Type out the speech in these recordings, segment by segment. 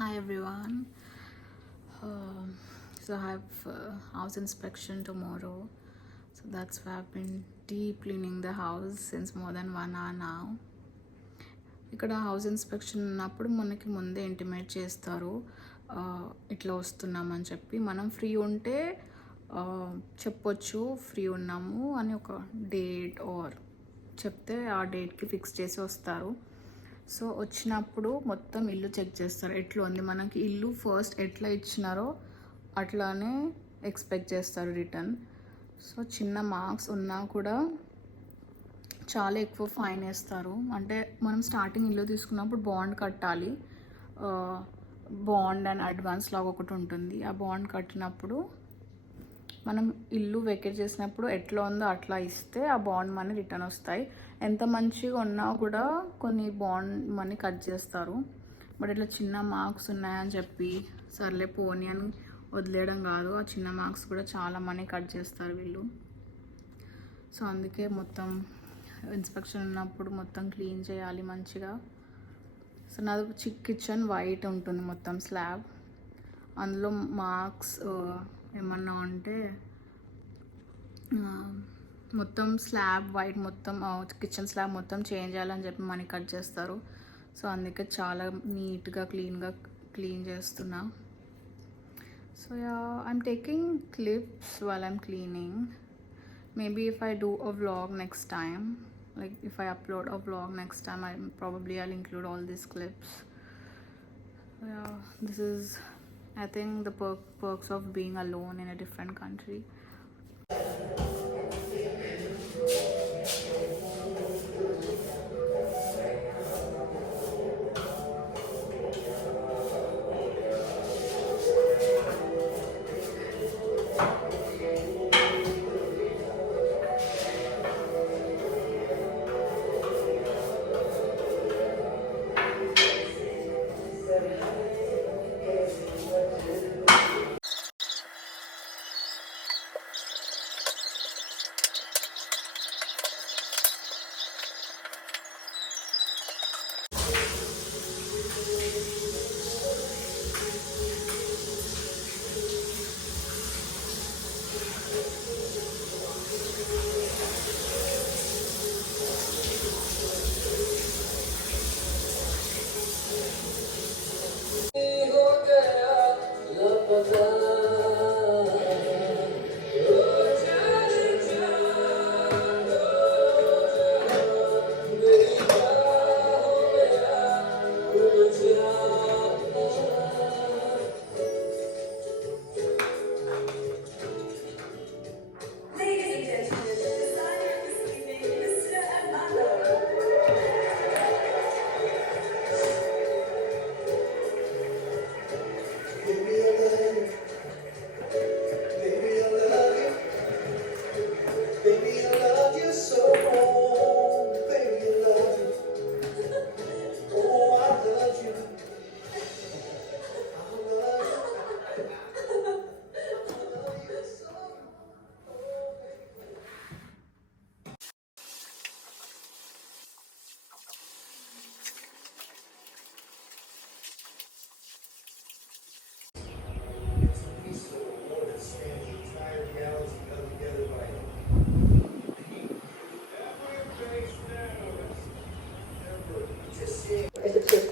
Hi everyone. So I have house inspection tomorrow. So that's why I've been deep cleaning the house since more than 1 hour now. ఇక్కడ house inspection ఉన్నప్పుడు మనకి ముందే ఇంటిమేట్ చేస్తారు ఇట్లా వస్తున్నామని చెప్పి. మనం ఫ్రీ ఉంటే చెప్పొచ్చు ఫ్రీ ఉన్నాము అని ఒక డేట్ ఆర్ చెప్తే ఆ డేట్కి ఫిక్స్ చేసి వస్తారు. సో వచ్చినప్పుడు మొత్తం ఇల్లు చెక్ చేస్తారు, ఎట్లా ఉంది మనకి ఇల్లు. ఫస్ట్ ఎట్లా ఇచ్చినారో అట్లానే ఎక్స్పెక్ట్ చేస్తారు రిటర్న్. సో చిన్న మార్క్స్ ఉన్నా కూడా చాలా ఎక్కువ ఫైన్ వేస్తారు. అంటే మనం స్టార్టింగ్ ఇల్లు తీసుకున్నప్పుడు బాండ్ కట్టాలి. బాండ్ అండ్ అడ్వాన్స్ లాగా ఒకటి ఉంటుంది. ఆ బాండ్ కట్టినప్పుడు మనం ఇల్లు వెకేట్ చేసినప్పుడు ఎట్లా ఉందో అట్లా ఇస్తే ఆ బాండ్ మనీ రిటర్న్ వస్తాయి. ఎంత మంచిగా ఉన్నా కూడా కొన్ని బాండ్ మనీ కట్ చేస్తారు. బట్ ఇట్లా చిన్న మార్క్స్ ఉన్నాయని చెప్పి సర్లే పోనీ అని వదిలేయడం కాదు. ఆ చిన్న మార్క్స్ కూడా చాలా మనీ కట్ చేస్తారు వీళ్ళు. సో అందుకే మొత్తం ఇన్స్పెక్షన్ ఉన్నప్పుడు మొత్తం క్లీన్ చేయాలి మంచిగా. సో నాది కిచెన్ వైట్ ఉంటుంది మొత్తం స్లాబ్. అందులో మార్క్స్ ఏమన్నా ఉంటే మొత్తం స్లాబ్ వైట్ మొత్తం కిచెన్ స్లాబ్ మొత్తం చేంజ్ చేయాలని చెప్పి మనీ కట్ చేస్తారు. సో అందుకే చాలా నీట్గా క్లీన్ చేస్తున్నా. So I'm taking clips while I'm cleaning. Maybe if I do a vlog next time, like if I upload a vlog next time, I'll include all these clips. Yeah, this is, I think, the perks of being alone in a different country.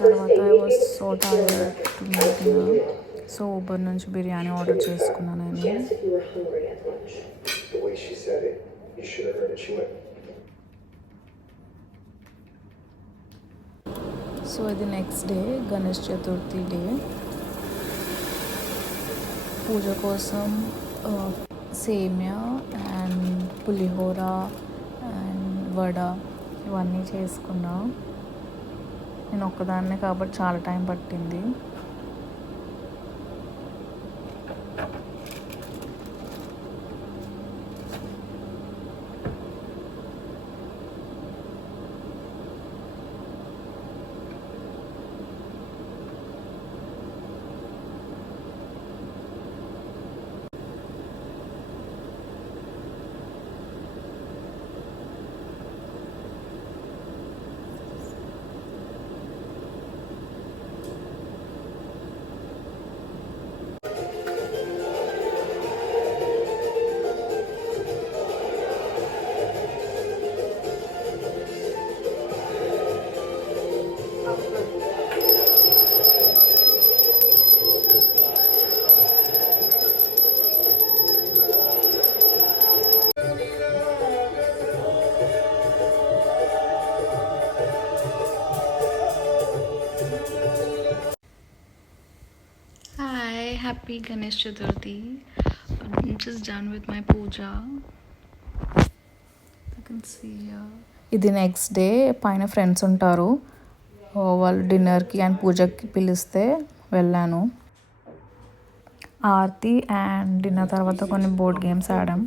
తర్వాత I was so tired to make dinner. So Uber నుంచి biryani order చేసుకున్నాను నేను. So ఇది next day, Ganesh Chaturthi day. పూజ కోసం సేమియా అండ్ పులిహోర అండ్ వడ ఇవన్నీ చేసుకున్నా. నేను ఒక్కదాన్నే కాబట్టి చాలా టైం పట్టింది. happy Ganesh Chaturthi. I'm just done with my puja. You can see here. ఇది నెక్స్ట్ డే పైన ఫ్రెండ్స్ ఉంటారు, వాళ్ళు డిన్నర్కి అండ్ పూజకి పిలిస్తే వెళ్ళాను. ఆర్తి అండ్ డిన్నర్ తర్వాత కొన్ని బోర్డ్ గేమ్స్ ఆడాం.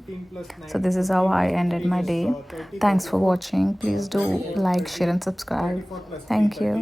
So this is how I ended my day. Thanks for watching. Please do like, share and subscribe. Thank you.